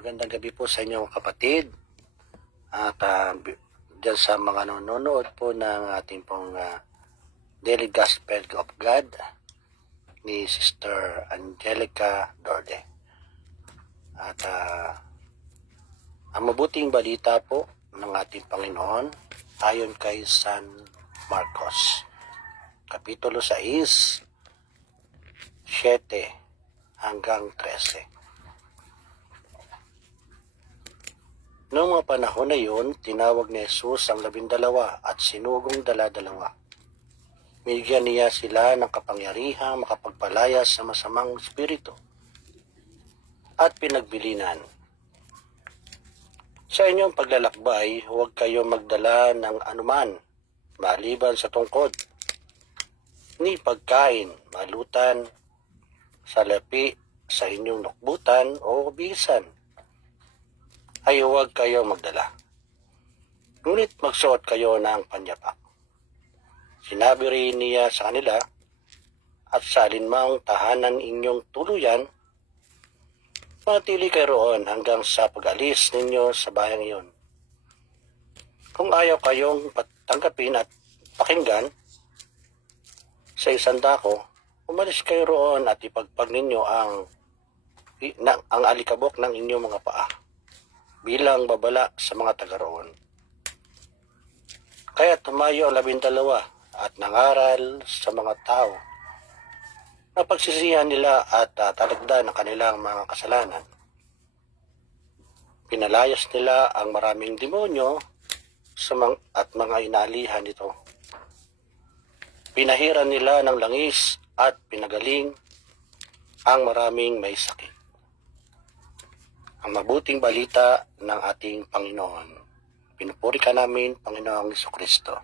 Magandang gabi po sa inyo kapatid at dyan sa mga nanonood po ng ating pong Daily Gospel of God ni Sister Angelica Dorde. At ang mabuting balita po ng ating Panginoon ayon kay San Marcos, Kapitulo 6, 7 hanggang 13. Noong mga panahon na yun, tinawag ni Jesus ang 12 at sinugong dala-dalawa. Binigyan niya sila ng kapangyarihang makapagpalaya sa masamang espiritu at pinagbilinan. Sa inyong paglalakbay, huwag kayo magdala ng anuman, maliban sa tungkod, ni pagkain, malutan, salapi sa inyong nukbutan o bisan, ay huwag kayo magdala. Ngunit magsuot kayo ng panyapak. Sinabi rin niya sa kanila, at sa alinmang tahanan inyong tuluyan, manatili kayo roon hanggang sa pag-alis ninyo sa bayang iyon. Kung ayaw kayong tanggapin at pakinggan sa isang dako, umalis kayo roon at ipagpag ninyo ang alikabok ng inyong mga paa bilang babala sa mga taga roon. Kaya tumayo ang 12 at nangaral sa mga tao na pagsisihan nila at talagdan ang kanilang mga kasalanan. Pinalayas nila ang maraming demonyo at mga inaalihan nito. Pinahiran nila ng langis at pinagaling ang maraming may sakit. Ang mabuting balita ng ating Panginoon. Pinupuri ka namin, Panginoong Jesucristo.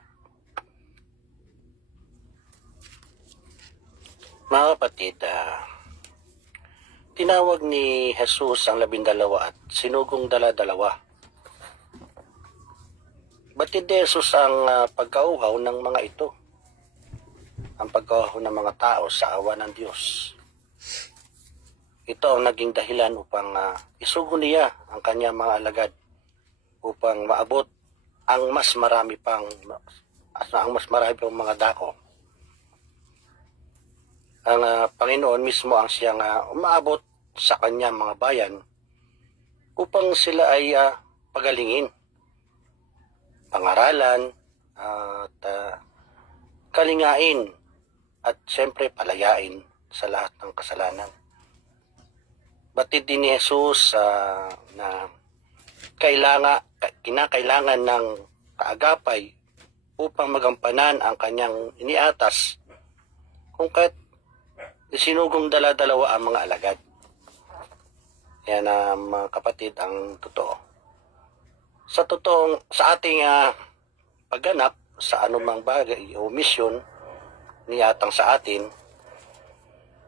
Mga kapatid, tinawag ni Jesus ang 12 at sinugong 12. Batid ni Jesus ang pagkauhaw ng mga ito, ang pagkauhaw ng mga tao sa awa ng Diyos. Ito ang naging dahilan upang isugo niya ang kanyang mga alagad upang maabot ang mas marami pang mga dako. Ang Panginoon mismo ang siyang umaabot sa kanyang mga bayan upang sila ay pagalingin, pangaralan, at kalingain, at siyempre palayain sa lahat ng kasalanan. Batid din ni Jesus na kinakailangan ng kaagapay upang magampanan ang kanyang iniatas, kung kahit sinugong 12 ang mga alagad. Yan mga kapatid ang totoo. Sa ating pagganap sa anumang bagay o misyon niyatang sa atin,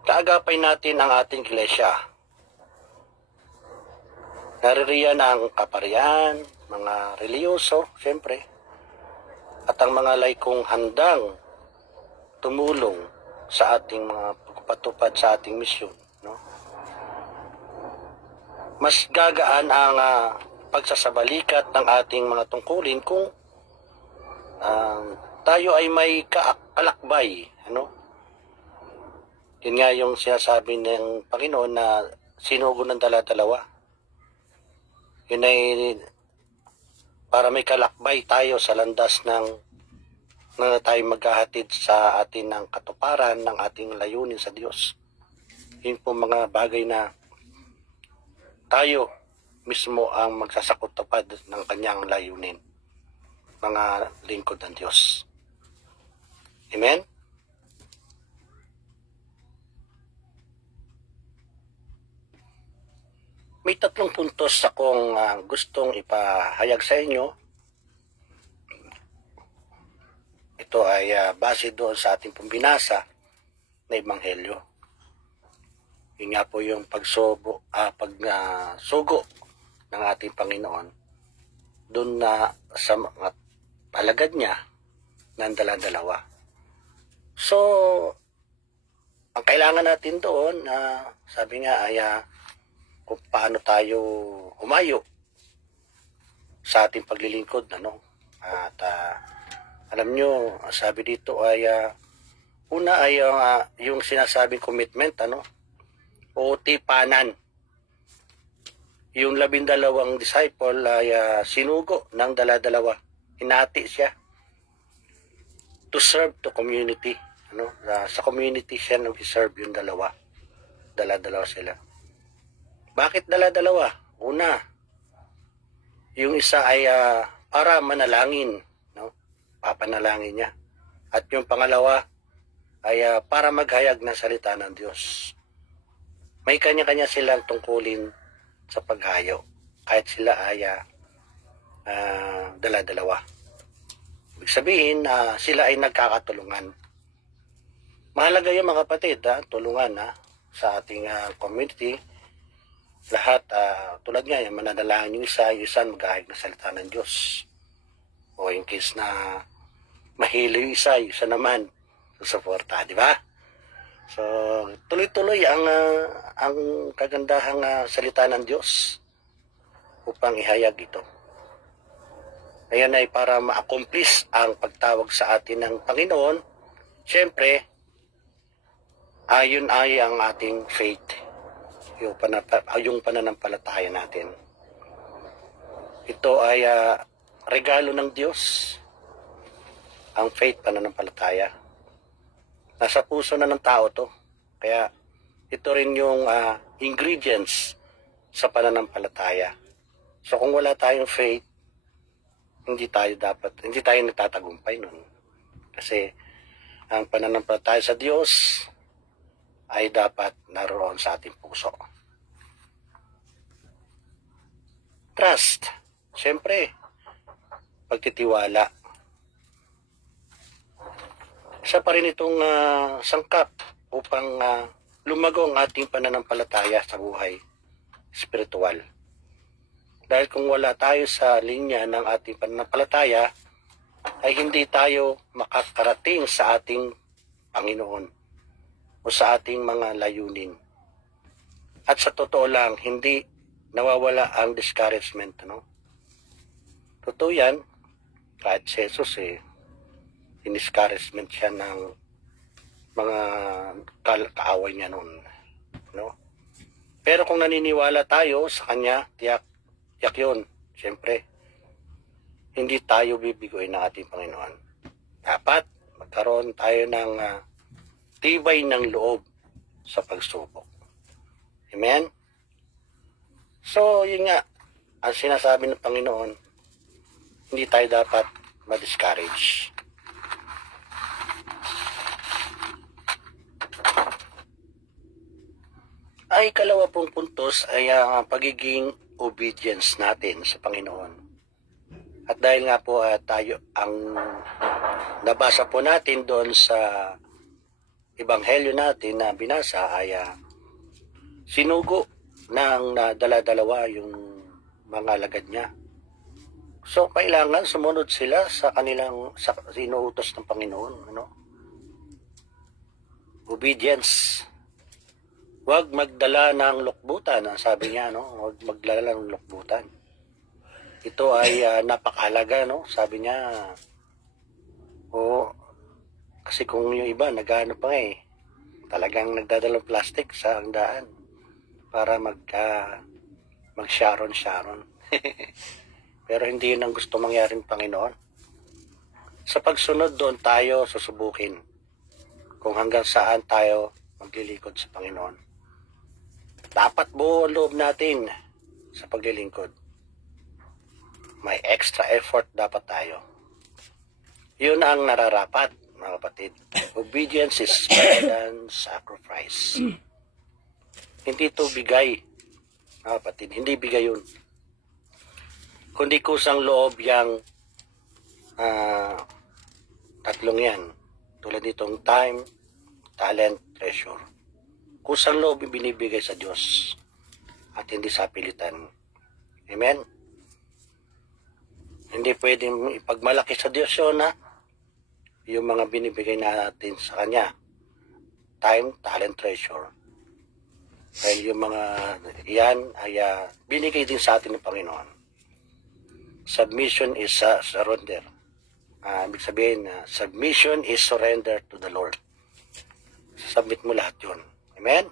kaagapay natin ang ating iglesia. Naririyan ang kaparian, mga reliyoso, siyempre, at ang mga laikong handang tumulong sa ating mga pagpatupad sa ating misyon. No? Mas gagaan ang pagsasabalikat ng ating mga tungkulin kung tayo ay may kalakbay. Ano? Yun nga yung sinasabi ng Panginoon na sinugo ng 12. Yun ay para may kalakbay tayo sa landas na tayo maghahatid sa atin ng katuparan ng ating layunin sa Diyos. Yun po mga bagay na tayo mismo ang magsasakot-tupad ng kanyang layunin, mga lingkod ng Diyos. Amen? May 3 puntos akong gustong ipahayag sa inyo. Ito ay base doon sa ating pambinasa na Ebanghelyo. Yun nga po yung pagsugo ng ating Panginoon doon na sa mga alagad niya ng 12. So, ang kailangan natin doon, sabi nga ay kung paano tayo humayo sa ating paglilingkod. At alam nyo, sabi dito ay una ay yung sinasabing commitment, o tipanan. Yung 12 disciple ay sinugo ng 12. Hinati siya to serve to community. Sa community siya nag-serve yung 2. Dala-dalawa sila. Bakit 2? Una, yung isa ay para manalangin, papanalangin niya. At yung pangalawa ay para maghayag ng salita ng Diyos. May kanya-kanya silang tungkulin sa paghayo, kahit sila ay 2. Ibig sabihin sila ay nagkakatulungan. Mahalaga yung mga kapatid, tulungan sa ating community. Lahat, tulad nga, yung mananalangin yung isa maghahayag ng salita ng Diyos. O in case na mahilo yung isa naman susuporta, di ba? So, tuloy-tuloy ang kagandahang salita ng Diyos upang ihayag ito. Ayan ay para ma-accomplish ang pagtawag sa atin ng Panginoon. Siyempre, ayon ay ang ating faith, yung pananampalataya natin. Ito ay regalo ng Diyos, ang faith, pananampalataya. Nasa puso na ng tao to. Kaya ito rin yung ingredients sa pananampalataya. So kung wala tayong faith, hindi tayo nagtatagumpay nun. Kasi ang pananampalataya sa Diyos ay dapat naroon sa ating puso. Trust. Siyempre, pagtitiwala. Isa pa rin itong sangkap upang lumago ang ating pananampalataya sa buhay spiritual. Dahil kung wala tayo sa linya ng ating pananampalataya, ay hindi tayo makakarating sa ating Panginoon o sa ating mga layunin. At sa totoo lang, hindi nawawala ang discouragement. No? Totoo yan, kahit si Jesus in-discouragement siya ng mga kaaway niya noon. No? Pero kung naniniwala tayo sa Kanya, tiyak yun, siyempre, hindi tayo bibigoy ng ating Panginoon. Dapat magkaroon tayo ng tibay ng loob sa pagsubok. Amen? So, yun nga, ang sinasabi ng Panginoon, hindi tayo dapat ma-discourage. Ay, kalawapong puntos ay ang pagiging obedience natin sa Panginoon. At dahil nga po tayo ang nabasa po natin doon sa ebanghelyo natin na binasa ay sinugo ng dala-dalawa yung mga alagad niya. So kailangan sumunod sila sa kanilang sinuutos ng Panginoon, ano? Obedience. Huwag magdala ng lukbutan, sabi niya, no? Huwag magdala ng lukbutan. Ito ay napakahalaga, no? Sabi niya, kasi kung yung iba, nag-ano pa talagang nagdadalang plastic sa handaan para mag-sharon. Pero hindi yun ang gusto mangyaring Panginoon. Sa pagsunod doon tayo susubukin kung hanggang saan tayo maglilikod sa Panginoon. Dapat buo loob natin sa paglilingkod. May extra effort dapat tayo. Yun ang nararapat, mga kapatid. Obedience is better than sacrifice. Hindi ito bigay, mga kapatid. Hindi bigay yun. Kundi kusang loob yang tatlong yan. Tulad nitong time, talent, treasure. Kusang loob yung binibigay sa Diyos at hindi sa pilitan. Amen? Hindi pwedeng ipagmalaki sa Diyos yun, yung mga binibigay natin sa Kanya. Time, talent, treasure. Dahil yung mga yan ay binigay din sa atin ng Panginoon. Submission is surrender. Ibig sabihin, submission is surrender to the Lord. Submit mo lahat yun. Amen?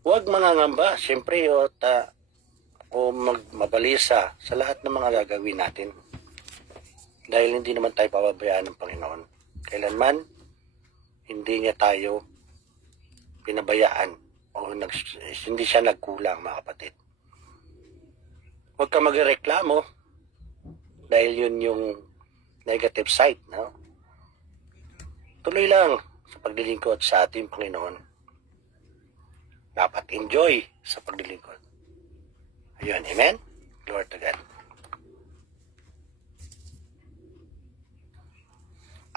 Huwag mangangamba, siyempre, o mabalisa sa lahat ng mga gagawin natin. Dahil hindi naman tayo pababayaan ng Panginoon. Kailanman, hindi niya tayo pinabayaan o hindi siya nagkulang, mga kapatid. Huwag ka magreklamo dahil yun yung negative side, no? Tuloy lang sa paglilingkod sa ating Panginoon. Dapat enjoy sa paglilingkod. Ayun, amen? Glory to God.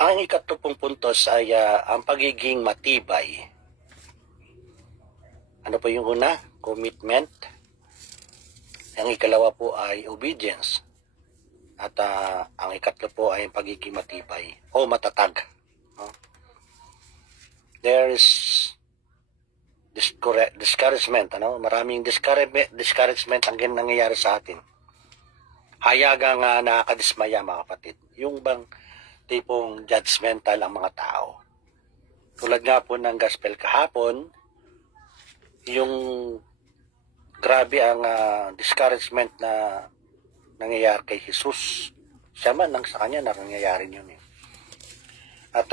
Ang ikatupong puntos ay ang pagiging matibay. Ano po yung una? Commitment. Ang ikalawa po ay obedience. At ang ikatlo po ay ang pagiging matibay o matatag. No? There is discouragement, maraming discouragement ang nangyayari sa atin. Hayagang nakakadismaya, mga kapatid. Yung bang tipong judgmental ang mga tao. Tulad nga po ng gospel kahapon, yung grabe ang discouragement na nangyayari kay Jesus. Siya man, sa kanya nangyayari yun. At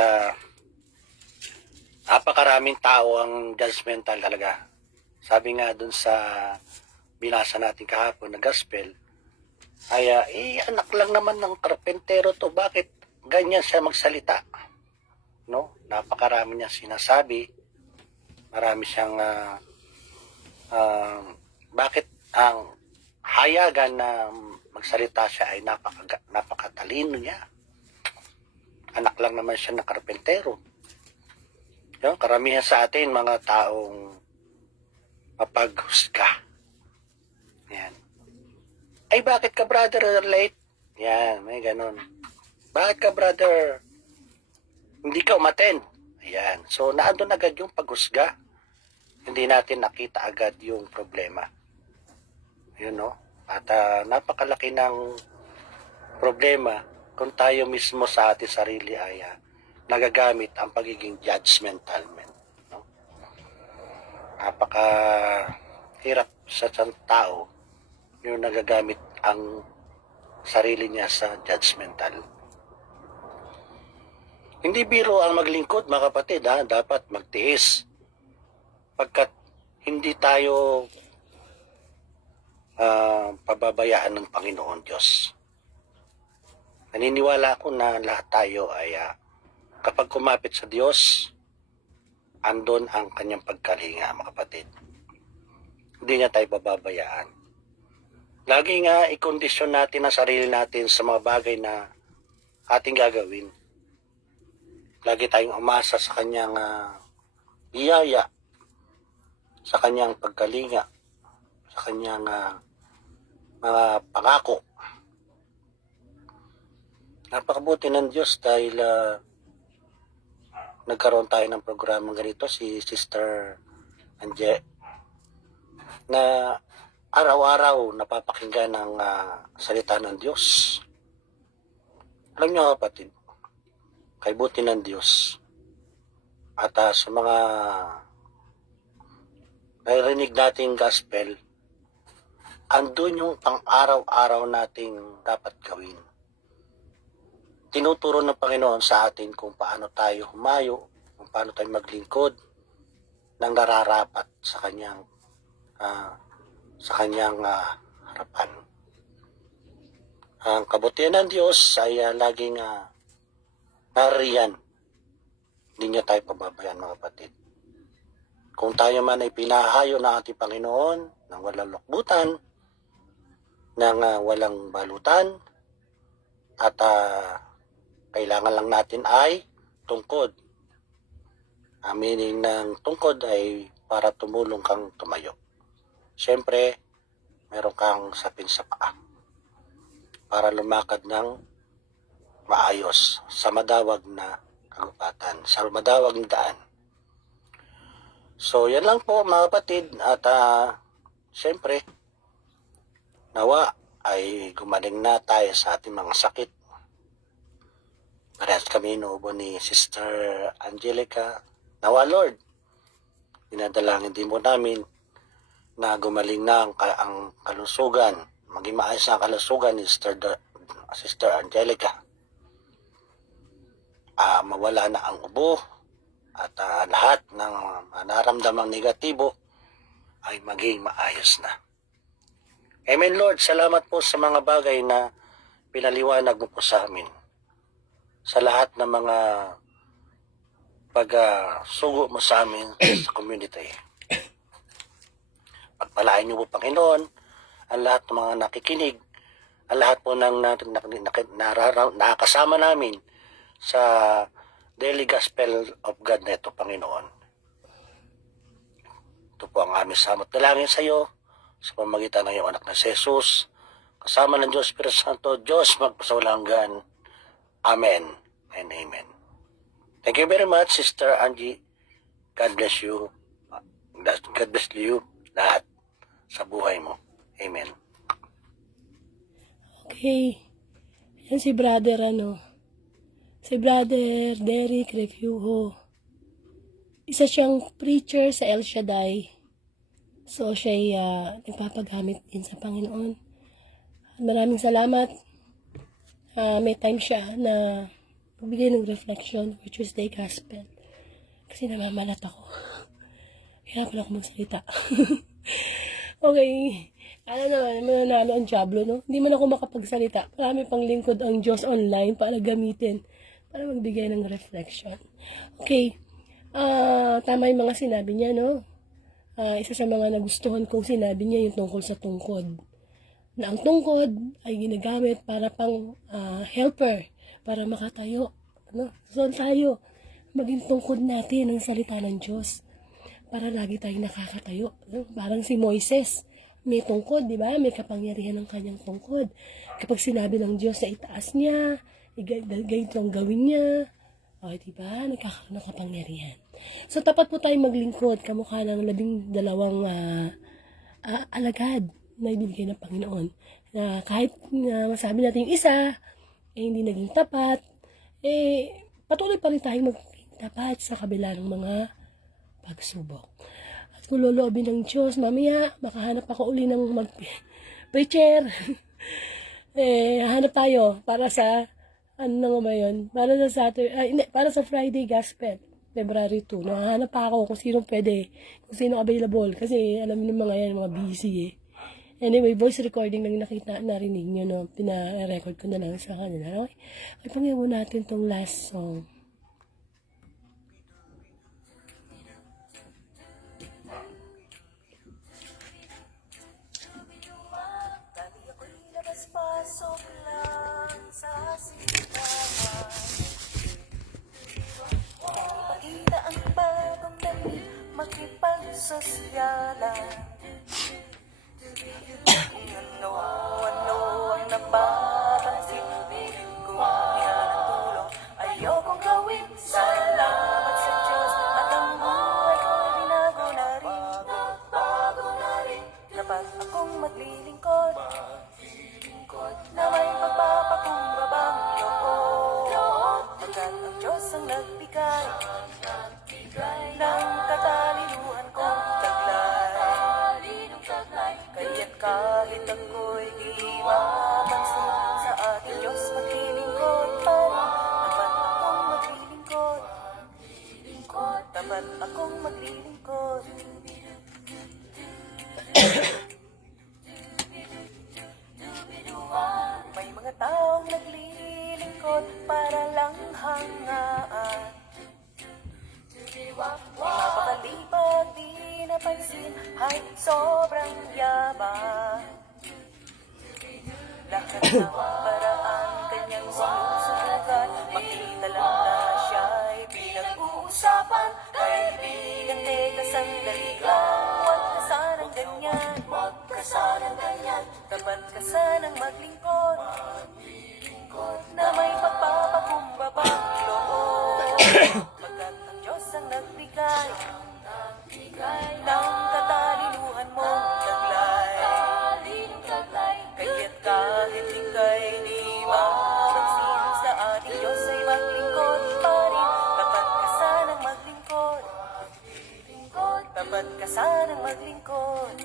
napakaraming tao ang judgmental talaga. Sabi nga dun sa binasa natin kahapon na gospel, ay anak lang naman ng karpentero to, bakit ganyan siya magsalita? No? Napakarami niya sinasabi, marami siyang bakit ang hayagan na magsalita siya ay napakatalino niya. Anak lang naman siya ng karpentero. Yung karamihan sa atin mga taong mapaghusga. Yan. Ay, bakit ka brother late? Yan, may ganun. Bakit ka brother hindi ka umattend? Ayan. So, naandun agad yung paghusga. Hindi natin nakita agad yung problema. Yun, no? At napakalaki ng problema kung tayo mismo sa ating sarili ay nagagamit ang pagiging judgmental. No? Napakahirap sa tao yung nagagamit ang sarili niya sa judgmental. Hindi biro ang maglingkod, mga kapatid, dapat magtiis. Pagkat hindi tayo pababayaan ng Panginoon Diyos. Naniniwala ako na lahat tayo ay kapag kumapit sa Diyos, andon ang kanyang pagkalinga, mga kapatid. Hindi niya tayo pababayaan. Lagi nga ikondisyon natin ang sarili natin sa mga bagay na ating gagawin. Lagi tayong umasa sa kanyang biyaya, sa kanyang pagkalinga, sa kanyang mga pangako. Napakabuti ng Diyos dahil nagkaroon tayo ng programang ganito, si Sister Anje, na araw-araw napapakinggan ng salita ng Diyos. Alam niyo, kapatid, kay buti ng Diyos at sa mga narinig nating gospel, andun yung pang-araw-araw nating dapat gawin. Tinuturo ng Panginoon sa atin kung paano tayo humayo, kung paano tayo maglingkod ng nararapat sa kanyang harapan. Ang kabutihan ng Diyos ay laging nariyan. Hindi niya tayo pababayaan, mga kapatid. Kung tayo man ay pinahayo ng ating Panginoon ng walang lukbutan, ng walang balutan, at kailangan lang natin ay tungkod. Meaning ng tungkod ay para tumulong kang tumayo. Siyempre, meron kang sapin sa paa para lumakad ng maayos sa madawag na kagubatan, sa madawag na daan. So, yan lang po, mga kapatid. At siyempre, nawa ay gumaling na tayo sa ating mga sakit. Parehas kami inuubo ni Sister Angelica. Nawa, Lord, dinadalangin din mo namin na gumaling na ang kalusugan, maging maayos na ang kalusugan ni Sister Angelica. Mawala na ang ubo at lahat ng naramdamang negatibo ay maging maayos na. Amen, Lord. Salamat po sa mga bagay na pinaliwanag mo po sa amin. Sa lahat ng mga pagsugo mo sa amin sa community. Pagpalain niyo po, Panginoon, ang lahat ng mga nakikinig, ang lahat po ng nakakasama namin sa Daily Gospel of God na ito, Panginoon. Ito po ang aming samot dalangin sa iyo sa pamamagitan ng iyong anak na si Jesus. kasama ng Diyos Espiritu Santo, Diyos magpasawalang hanggan. Amen and amen. Thank you very much, Sister Angie. God bless you. God bless you lahat sa buhay mo. Amen. Okay. Yan si brother Si brother Derek Refugio. Isa siyang preacher sa El Shaddai. So siya nagpapagamit din sa Panginoon. Maraming salamat. May time siya na magbigay ng reflection for Tuesday Gospel. Kasi namamalat ako. Kaya pala ako magsalita. Okay. Alam naman, mananalo ang Diablo, no? Hindi man ako makapagsalita. Marami pang lingkod ang Diyos online para gamitin. Para magbigay ng reflection. Okay. Tama yung mga sinabi niya, no? Isa sa mga nagustuhan kong sinabi niya yung tungkol sa tungkod. Na ang tungkod ay ginagamit para pang helper. Para makatayo. No? So tayo, maging tungkod natin ang salita ng Diyos. Para lagi tayong nakakatayo. No? Parang si Moises. May tungkod, di ba? May kapangyarihan ng kanyang tungkod. Kapag sinabi ng Diyos na itaas niya, ganito ang gawin niya, di ba? Nagkakaroon ng kapangyarihan. So, tapat po tayong maglingkod, kamukha ng 12 alagad na ibibigay ng Panginoon. Na kahit masabi natin yung isa, hindi naging tapat, patuloy pa rin tayong maging tapat sa kabila ng mga pagsubok. Kung loloobin ng Diyos, mamaya, makahanap ako uli ng preacher. Hanap tayo para sa, para sa Friday Gospel, February 2. Nahanap pa ako kung sino pwede, kung sino available. Kasi alam niyo mga yan, mga busy Anyway, voice recording lang narinig nyo, no? Pina-record ko na lang sa kanila. Okay? Ay, pangyaw natin tong last song. Pasok lang sa simbahan, ipakita ang bagong damit, makipagsosyalan. Kung ano ang napapansin, kung yan ang tulong, ayokong gawin. Salamat sa Diyos at ang buhay ko'y binago na rin. Dapat akong maglilingkod na may magpapakumbabang loob. Pagkat ang Diyos ang nagbigay ng katalinuhan kong taglay. Kaya't kahit ako'y di mapansin, sa ating Diyos maglilingkod pa rin. Dapat akong maglilingkod. Dapat akong maglilingkod. May mga taong naglilingkod para lang hangaan. Mapakalipag di napansin, ay sobrang yabang. Lahat ng paraan kanyang sinusukat, makita lang na siya'y pinag-uusapan. Kaibigan, teka sandali lang, huwag ka sanang ganyan. Dapat ka sanang maglingkod na may pagpapakumbabang loob. Pagkat ang Diyos ang nagbigay ng katalinuhan mong taglay. Kaya't kahit ika'y di mapansin, sa ating Diyos ay maglingkod pa rin. Dapat ka sanang maglingkod. Dapat ka sanang maglingkod.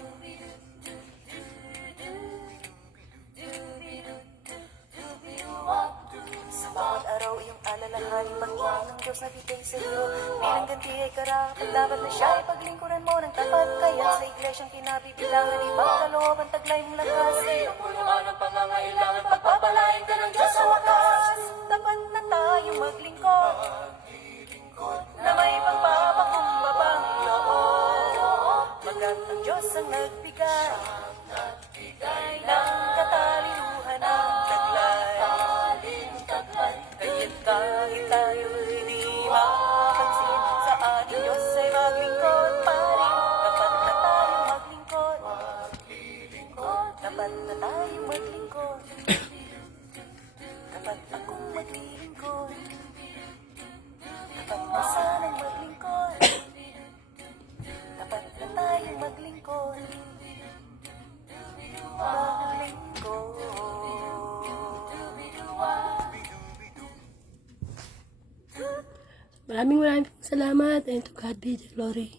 Sa bawat araw iyong alalahanin, pagmamahal ng Diyos na bigay sa iyo. Bilang ganti ay karapat, dapat na siya ay paglingkuran mo ng tapat. Kaya sa iglesyang kinabibilangan, ipagkaloob ang taglay mong lakas. Iyong puluhan ang pangangailangan, pagpapalain ka ng Diyos sa wakas. Dapat na tayong maglingkod na may pagpapakumbabang loob. Pagkat ang Diyos ang nagbigay ng katalinuhan ng taglay. Kaya't kahit tayo'y di mapansin, sa ating Diyos ay maglingkod pa rin. Dapat na tayong maglingkod. Dapat na tayong maglingkod. Maraming salamat and to God be the glory.